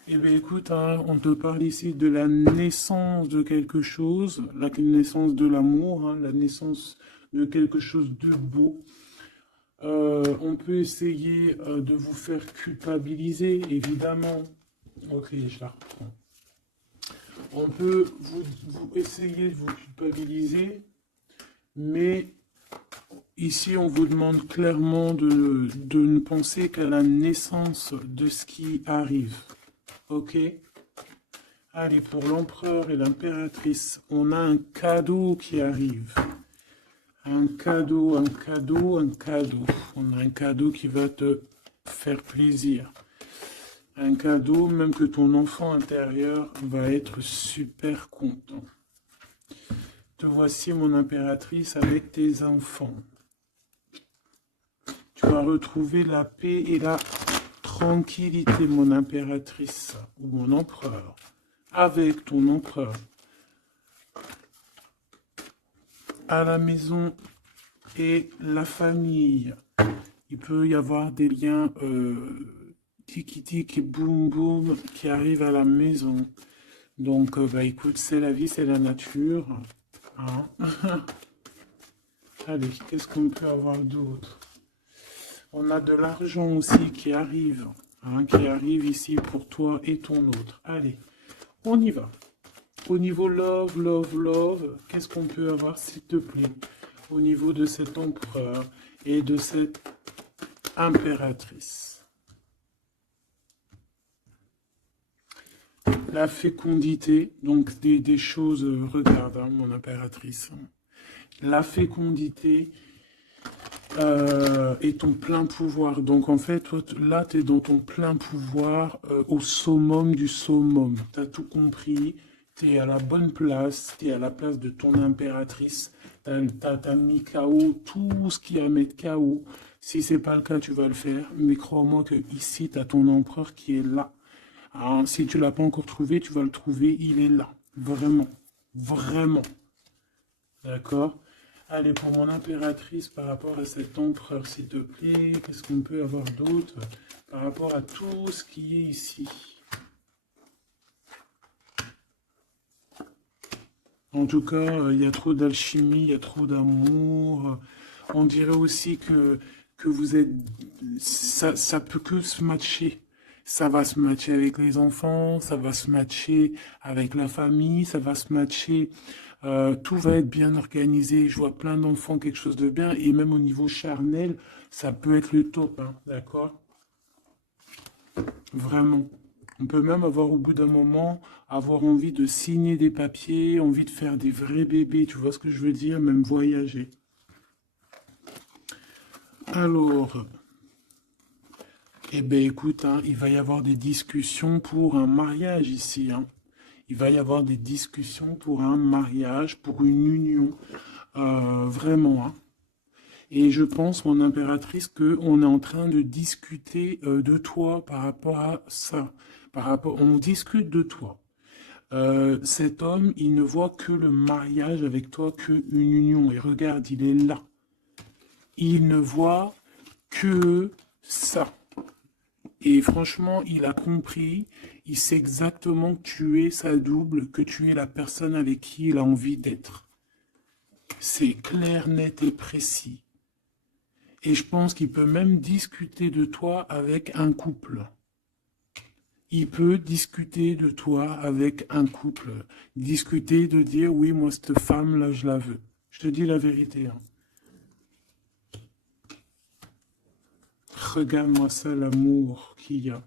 Eh bien, écoute, hein, on te parle ici de la naissance de quelque chose, la naissance de l'amour, hein, la naissance de quelque chose de beau. On peut essayer de vous faire culpabiliser, évidemment. Ok, je la reprends. On peut vous essayer de vous culpabiliser, mais ici, on vous demande clairement de ne penser qu'à la naissance de ce qui arrive. Ok? Allez, pour l'empereur et l'impératrice, on a un cadeau qui arrive. Un cadeau, un cadeau, un cadeau. On a un cadeau qui va te faire plaisir. Un cadeau, même que ton enfant intérieur va être super content. Te voici, mon impératrice, avec tes enfants. Tu vas retrouver la paix et la tranquillité, mon impératrice, ou mon empereur, avec ton empereur. À la maison et la famille, il peut y avoir des liens tiki-tiki, boum-boum qui arrivent à la maison. Donc, bah écoute, c'est la vie, c'est la nature. Hein. Allez, qu'est-ce qu'on peut avoir d'autre? On a de l'argent aussi qui arrive. Hein, qui arrive ici pour toi et ton autre. Allez, on y va. Au niveau love, love, love, qu'est-ce qu'on peut avoir, s'il te plaît? Au niveau de cet empereur et de cette impératrice. La fécondité, donc des choses, regarde, hein, mon impératrice. La fécondité et ton plein pouvoir. Donc en fait, toi, là, tu es dans ton plein pouvoir au summum du summum. Tu as tout compris, tu es à la bonne place, tu es à la place de ton impératrice. Tu as mis KO tout ce qui est à mettre KO. Si c'est pas le cas, tu vas le faire. Mais crois-moi que ici, tu as ton empereur qui est là, Hein, si tu l'as pas encore trouvé, tu vas le trouver, il est là. Vraiment. Vraiment. D'accord? Allez, pour mon impératrice, par rapport à cet empereur, s'il te plaît, qu'est-ce qu'on peut avoir d'autre par rapport à tout ce qui est ici? En tout cas, il y a trop d'alchimie, il y a trop d'amour. On dirait aussi que vous êtes... ça peut que se matcher. Ça va se matcher avec les enfants, ça va se matcher avec la famille, ça va se matcher. Tout va être bien organisé. Je vois plein d'enfants, quelque chose de bien. Et même au niveau charnel, ça peut être le top, hein, d'accord? Vraiment. On peut même avoir au bout d'un moment, avoir envie de signer des papiers, envie de faire des vrais bébés, tu vois ce que je veux dire, même voyager. Alors, eh ben écoute, hein, il va y avoir des discussions pour un mariage ici, hein. Il va y avoir des discussions pour un mariage, pour une union, vraiment, hein. Et je pense, mon impératrice, qu'on est en train de discuter de toi par rapport à ça. On discute de toi. Cet homme, il ne voit que le mariage avec toi, qu'une union. Et regarde, il est là. Il ne voit que ça. Et franchement, il a compris, il sait exactement que tu es sa double, que tu es la personne avec qui il a envie d'être. C'est clair, net et précis. Et je pense qu'il peut même discuter de toi avec un couple. Il peut discuter de toi avec un couple. Discuter de dire, oui, moi, cette femme-là, je la veux. Je te dis la vérité, hein. Regarde-moi ça, l'amour qu'il y a.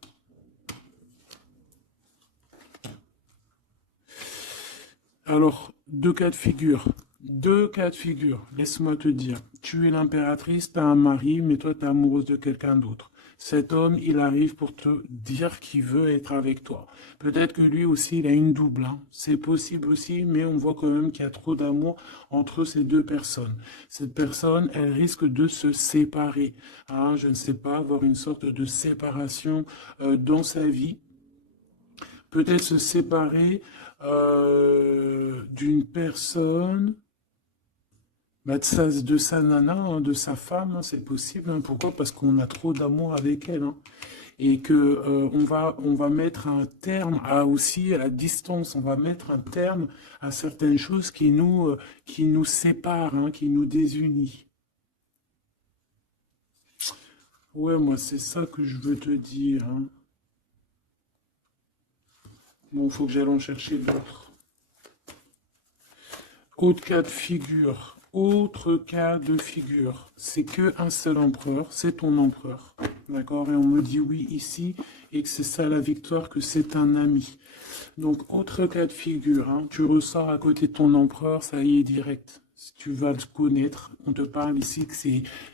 Alors, deux cas de figure. Deux cas de figure. Laisse-moi te dire. Tu es l'impératrice, tu as un mari, mais toi, tu es amoureuse de quelqu'un d'autre. Cet homme, il arrive pour te dire qu'il veut être avec toi. Peut-être que lui aussi, il a une double, hein. C'est possible aussi, mais on voit quand même qu'il y a trop d'amour entre ces deux personnes. Cette personne, elle risque de se séparer, hein, je ne sais pas, avoir une sorte de séparation dans sa vie. Peut-être se séparer d'une personne, bah, de sa nana, hein, de sa femme, hein, c'est possible, hein. Pourquoi? Parce qu'on a trop d'amour avec elle, hein. Et que on va mettre un terme à aussi à la distance, on va mettre un terme à certaines choses qui nous séparent, hein, qui nous désunissent. Ouais, moi c'est ça que je veux te dire, hein. Bon, faut que j'aille en chercher d'autres. Autre cas de figure. Autre cas de figure. C'est que un seul empereur, c'est ton empereur. D'accord? Et on me dit oui ici, et que c'est ça la victoire, que c'est un ami. Donc, autre cas de figure, hein, tu ressors à côté de ton empereur, ça y est direct. Si tu vas le connaître, on te parle ici que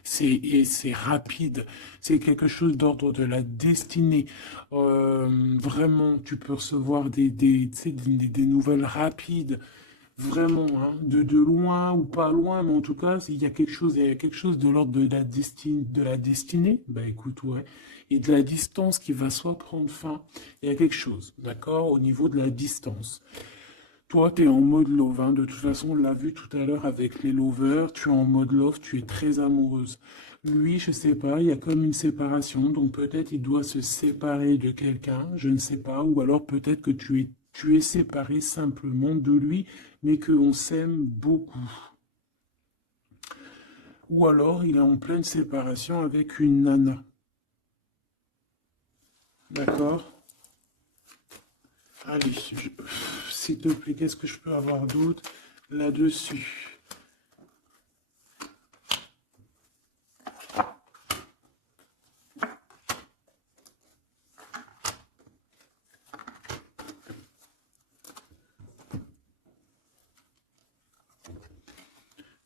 c'est rapide, c'est quelque chose d'ordre de la destinée. Vraiment, tu peux recevoir tu sais, des nouvelles rapides, vraiment, hein, de loin ou pas loin, mais en tout cas, il y a quelque chose de l'ordre de la destinée, bah écoute, ouais, et de la distance qui va soit prendre fin, il y a quelque chose, d'accord, au niveau de la distance. Toi, tu es en mode love, hein. De toute façon, on l'a vu tout à l'heure avec les lovers, tu es en mode love, tu es très amoureuse. Lui, je sais pas, il y a comme une séparation, donc peut-être il doit se séparer de quelqu'un, je ne sais pas, ou alors peut-être que tu es séparé simplement de lui, mais qu'on s'aime beaucoup. Ou alors il est en pleine séparation avec une nana. D'accord? Allez, s'il te plaît, qu'est-ce que je peux avoir d'autre là-dessus?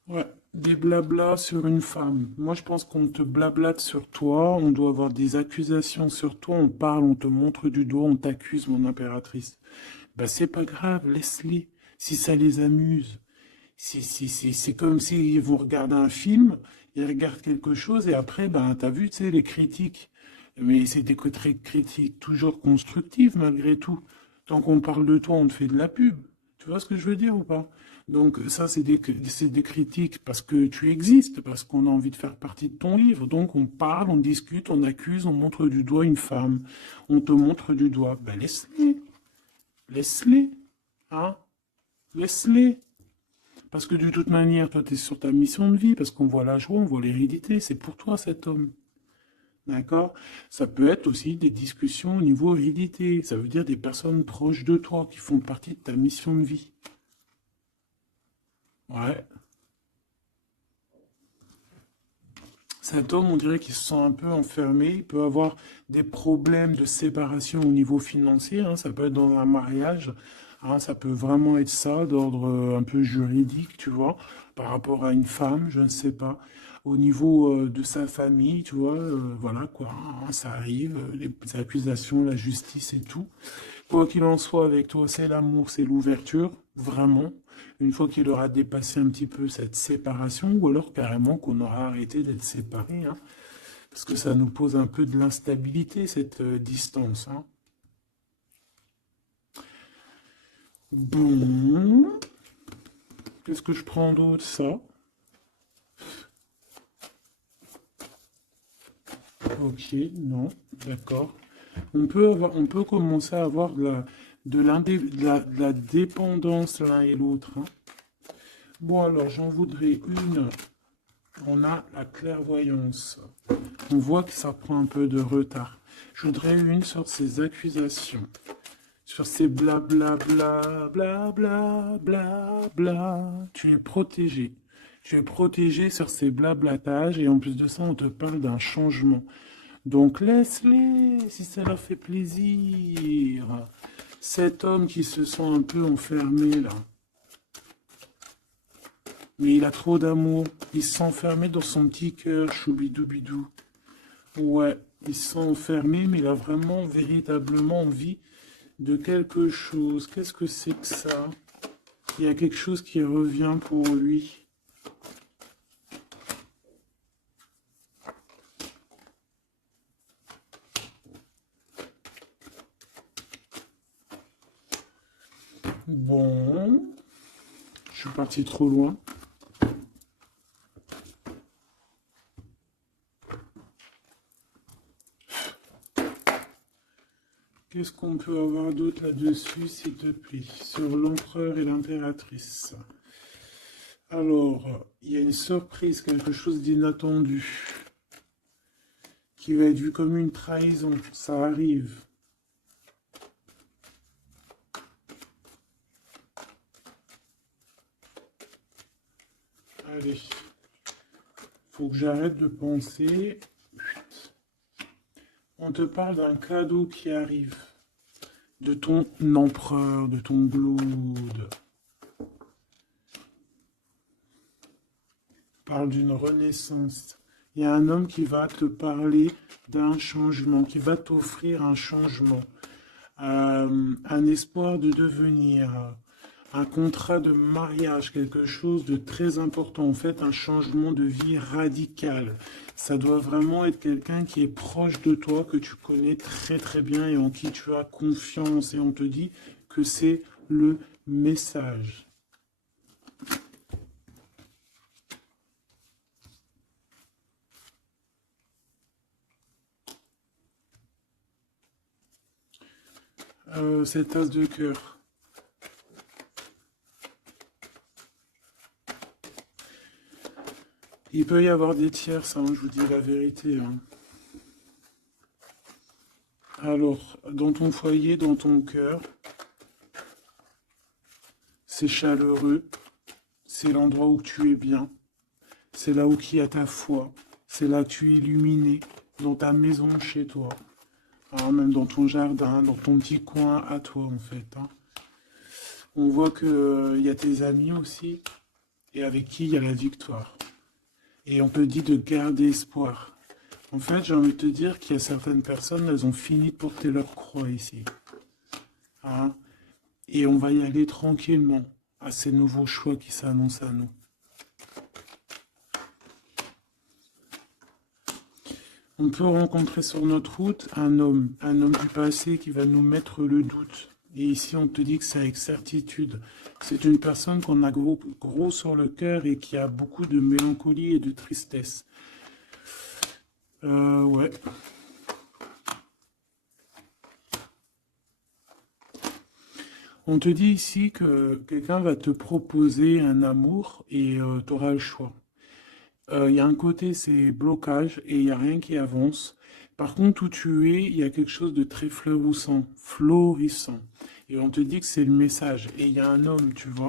Ouais, des blablas sur une femme. Moi, je pense qu'on te blablate sur toi, on doit avoir des accusations sur toi, on parle, on te montre du doigt, on t'accuse, mon impératrice. Bah, c'est pas grave, laisse-les, si ça les amuse. C'est comme s'ils vont regarder un film, ils regardent quelque chose et après, ben, t'as vu, tu sais, les critiques. Mais c'est des critiques toujours constructives malgré tout. Tant qu'on parle de toi, on te fait de la pub. Tu vois ce que je veux dire ou pas? Donc ça, c'est des critiques parce que tu existes, parce qu'on a envie de faire partie de ton livre. Donc on parle, on discute, on accuse, on montre du doigt une femme. On te montre du doigt. Ben laisse-les. Laisse-les. Hein? Laisse-les. Parce que de toute manière, toi, tu es sur ta mission de vie, parce qu'on voit la joie, on voit l'hérédité. C'est pour toi cet homme. D'accord? Ça peut être aussi des discussions au niveau hérédité. Ça veut dire des personnes proches de toi qui font partie de ta mission de vie. Ouais. Cet homme, on dirait qu'il se sent un peu enfermé. Il peut avoir des problèmes de séparation au niveau financier, hein. Ça peut être dans un mariage, hein. Ça peut vraiment être ça, d'ordre un peu juridique, tu vois, par rapport à une femme, je ne sais pas. Au niveau de sa famille, tu vois, voilà quoi, hein, ça arrive, les accusations, la justice et tout. Quoi qu'il en soit, avec toi, c'est l'amour, c'est l'ouverture, vraiment. Une fois qu'il aura dépassé un petit peu cette séparation, ou alors carrément qu'on aura arrêté d'être séparés, hein, parce que ça nous pose un peu de l'instabilité, cette distance, hein. Bon, qu'est-ce que je prends d'autre? Ça. Ok, non, d'accord. On peut commencer à avoir de la dépendance l'un et l'autre, hein. Bon, alors j'en voudrais une. On a la clairvoyance. On voit que ça prend un peu de retard. Je voudrais une sur ces accusations, sur ces blabla bla bla bla bla bla. Tu es protégé. Tu es protégé sur ces blablatages et en plus de ça, on te parle d'un changement. Donc laisse-les si ça leur fait plaisir. Cet homme qui se sent un peu enfermé là, mais il a trop d'amour. Il se sent enfermé dans son petit cœur, choubidoubidou. Ouais, il se sent enfermé, mais il a vraiment, véritablement envie de quelque chose. Qu'est-ce que c'est que ça? Il y a quelque chose qui revient pour lui. Bon, je suis parti trop loin. Qu'est-ce qu'on peut avoir d'autre là-dessus, s'il te plaît, sur l'empereur et l'impératrice? Alors, il y a une surprise, quelque chose d'inattendu, qui va être vu comme une trahison. Ça arrive. Allez, faut que j'arrête de penser. On te parle d'un cadeau qui arrive, de ton empereur, de ton Blood. Parle d'une renaissance. Il y a un homme qui va te parler d'un changement, qui va t'offrir un changement, un espoir de devenir, un contrat de mariage, quelque chose de très important, en fait, un changement de vie radical. Ça doit vraiment être quelqu'un qui est proche de toi, que tu connais très très bien et en qui tu as confiance. Et on te dit que c'est le message. Cette tasse de cœur. Il peut y avoir des tiers, ça, hein, je vous dis la vérité, hein. Alors, dans ton foyer, dans ton cœur, c'est chaleureux, c'est l'endroit où tu es bien, c'est là où il y a ta foi, c'est là que tu es illuminé, dans ta maison, chez toi, hein, même dans ton jardin, dans ton petit coin à toi, en fait, hein. On voit qu'il y a tes amis aussi, et avec qui il y a la victoire. Et on te dit de garder espoir. En fait, j'ai envie de te dire qu'il y a certaines personnes, elles ont fini de porter leur croix ici, hein. Et on va y aller tranquillement à ces nouveaux choix qui s'annoncent à nous. On peut rencontrer sur notre route un homme du passé qui va nous mettre le doute. Et ici, on te dit que c'est avec certitude. C'est une personne qu'on a gros sur le cœur et qui a beaucoup de mélancolie et de tristesse. Ouais. On te dit ici que quelqu'un va te proposer un amour et tu auras le choix. Il y a un côté, c'est blocage et il n'y a rien qui avance. Par contre, où tu es, il y a quelque chose de très florissant. Et on te dit que c'est le message. Et il y a un homme, tu vois,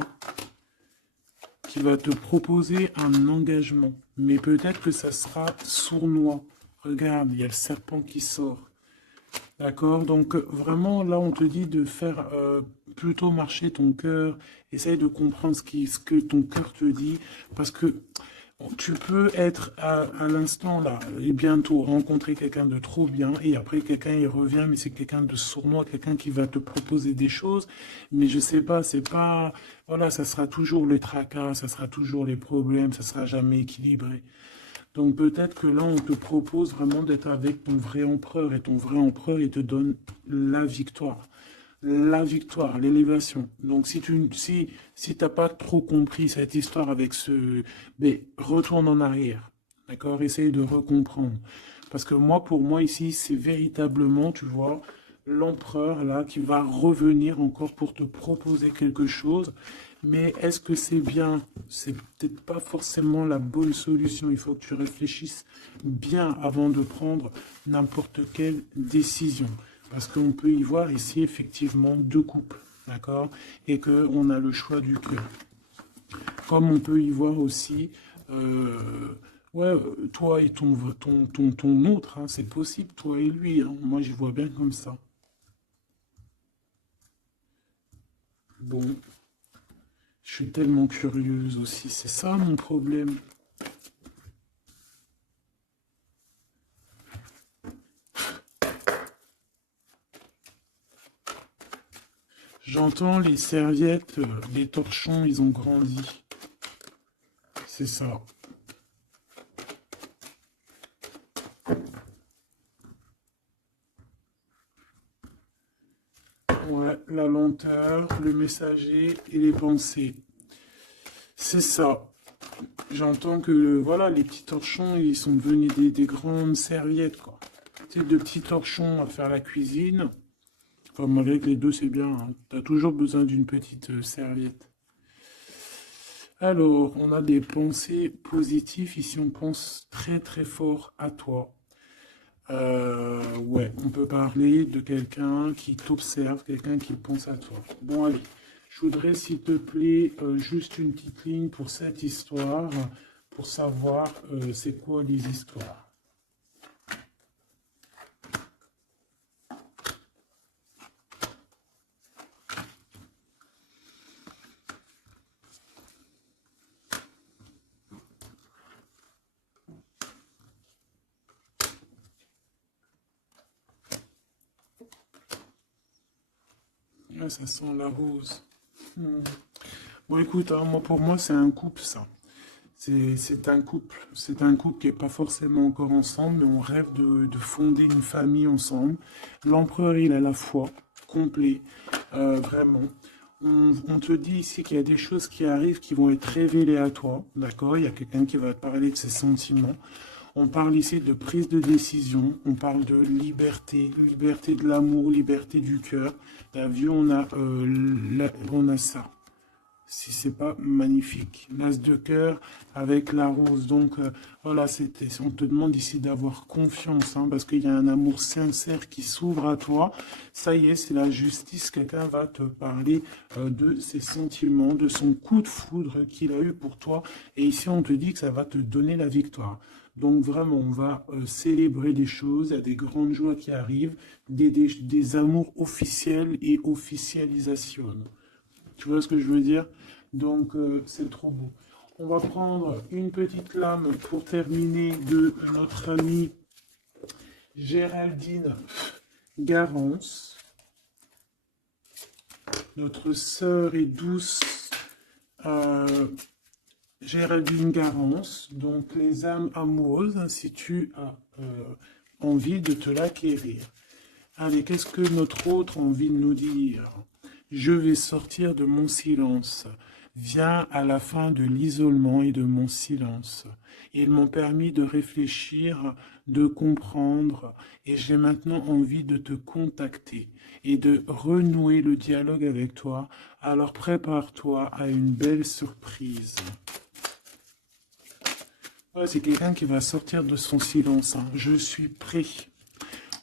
qui va te proposer un engagement. Mais peut-être que ça sera sournois. Regarde, il y a le serpent qui sort. D'accord? Donc vraiment, là, on te dit de faire plutôt marcher ton cœur. Essaye de comprendre ce que ton cœur te dit. Parce que tu peux être à l'instant là et bientôt rencontrer quelqu'un de trop bien et après quelqu'un il revient mais c'est quelqu'un de sournois, quelqu'un qui va te proposer des choses mais je sais pas, c'est pas voilà, ça sera toujours le tracas, ça sera toujours les problèmes, ça sera jamais équilibré. Donc peut-être que là on te propose vraiment d'être avec ton vrai empereur et ton vrai empereur il te donne la victoire. La victoire, l'élévation. Donc si t'as pas trop compris cette histoire avec ce, mais retourne en arrière, d'accord? Essaye de recomprendre. Parce que moi, pour moi ici, c'est véritablement, tu vois, l'empereur là qui va revenir encore pour te proposer quelque chose. Mais est-ce que c'est bien? C'est peut-être pas forcément la bonne solution. Il faut que tu réfléchisses bien avant de prendre n'importe quelle décision. Parce qu'on peut y voir ici effectivement deux couples, d'accord? Et qu'on a le choix du cœur. Comme on peut y voir aussi, ouais, toi et ton autre, hein, c'est possible, toi et lui. Hein. Moi, je vois bien comme ça. Bon, je suis tellement curieuse aussi, c'est ça mon problème. J'entends les serviettes, les torchons, ils ont grandi. C'est ça. Ouais, la lenteur, le messager et les pensées. C'est ça. J'entends que voilà, les petits torchons, ils sont devenus des grandes serviettes, quoi. Tu sais, de petits torchons à faire la cuisine. Enfin, avec les deux, c'est bien. Hein. T'as toujours besoin d'une petite serviette. Alors, on a des pensées positives. Ici, on pense très très fort à toi. Ouais, on peut parler de quelqu'un qui t'observe, quelqu'un qui pense à toi. Bon, allez, je voudrais, s'il te plaît, juste une petite ligne pour cette histoire, pour savoir c'est quoi les histoires. Ah, ça sent la rose. Hmm. Bon, écoute, hein, moi, pour moi, c'est un couple, ça. C'est un couple. C'est un couple qui n'est pas forcément encore ensemble, mais on rêve de fonder une famille ensemble. L'empereur, il a la foi, complet, vraiment. On te dit ici qu'il y a des choses qui arrivent qui vont être révélées à toi, d'accord? Il y a quelqu'un qui va te parler de ses sentiments. On parle ici de prise de décision, on parle de liberté, liberté de l'amour, liberté du cœur. T'as vu, on a ça. Si c'est pas magnifique. L'as de cœur avec la rose. Donc voilà, on te demande ici d'avoir confiance, hein, parce qu'il y a un amour sincère qui s'ouvre à toi. Ça y est, c'est la justice. Quelqu'un va te parler de ses sentiments, de son coup de foudre qu'il a eu pour toi. Et ici, on te dit que ça va te donner la victoire. Donc vraiment, on va célébrer des choses, il y a des grandes joies qui arrivent, des amours officiels et officialisation. Tu vois ce que je veux dire? Donc, c'est trop beau. On va prendre une petite lame pour terminer de notre amie Géraldine Garance, notre sœur et douce Géraldine Garance. Donc, les âmes amoureuses, si tu as envie de te l'acquérir. Allez, qu'est-ce que notre autre a envie de nous dire? Je vais sortir de mon silence. Viens à la fin de l'isolement et de mon silence. Ils m'ont permis de réfléchir, de comprendre, et j'ai maintenant envie de te contacter et de renouer le dialogue avec toi. Alors prépare-toi à une belle surprise. Ouais, c'est quelqu'un qui va sortir de son silence, hein. Je suis prêt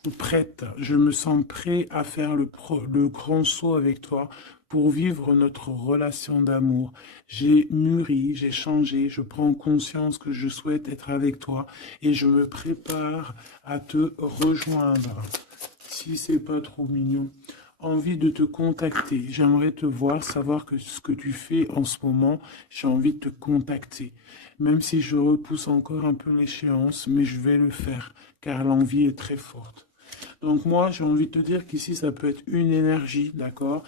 ou prête. Je me sens prêt à faire le grand saut avec toi pour vivre notre relation d'amour. J'ai mûri, j'ai changé, je prends conscience que je souhaite être avec toi et je me prépare à te rejoindre. Si c'est pas trop mignon. Envie de te contacter. J'aimerais te voir, savoir que ce que tu fais en ce moment, j'ai envie de te contacter. Même si je repousse encore un peu l'échéance, mais je vais le faire, car l'envie est très forte. Donc moi, j'ai envie de te dire qu'ici, ça peut être une énergie, d'accord,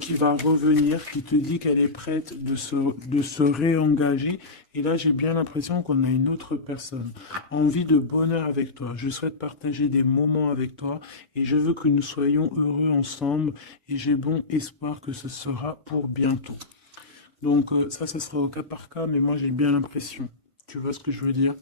qui va revenir, qui te dit qu'elle est prête de se réengager. Et là, j'ai bien l'impression qu'on a une autre personne. Envie de bonheur avec toi. Je souhaite partager des moments avec toi et je veux que nous soyons heureux ensemble. Et j'ai bon espoir que ce sera pour bientôt. Donc ça sera au cas par cas, mais moi, j'ai bien l'impression. Tu vois ce que je veux dire?